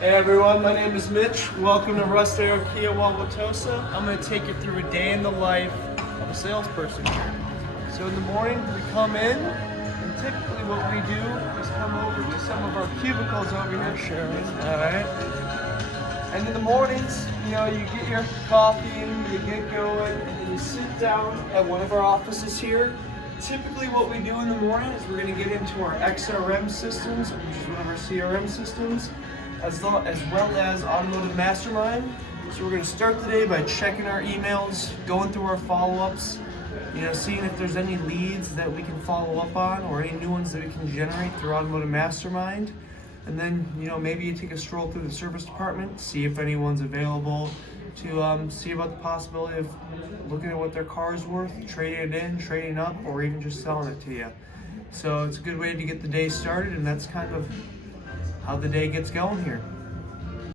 Hey everyone, my name is Mitch. Welcome to Russ Darrow Kia Wauwatosa. I'm going to take you through a day in the life of a salesperson here. So in the morning we come in, and typically what we do is come over to some of our cubicles over here, Sharon. Alright. And in the mornings, you get your coffee and you get going, and then you sit down at one of our offices here. Typically what we do in the morning is we're going to get into our XRM systems, which is one of our CRM systems, as well as Automotive Mastermind. So we're going to start the day by checking our emails, going through our follow-ups, seeing if there's any leads that we can follow up on or any new ones that we can generate through Automotive Mastermind. And then, maybe you take a stroll through the service department, see if anyone's available to see about the possibility of looking at what their car is worth, trading it in, trading up, or even just selling it to you. So it's a good way to get the day started, and that's kind of how the day gets going here.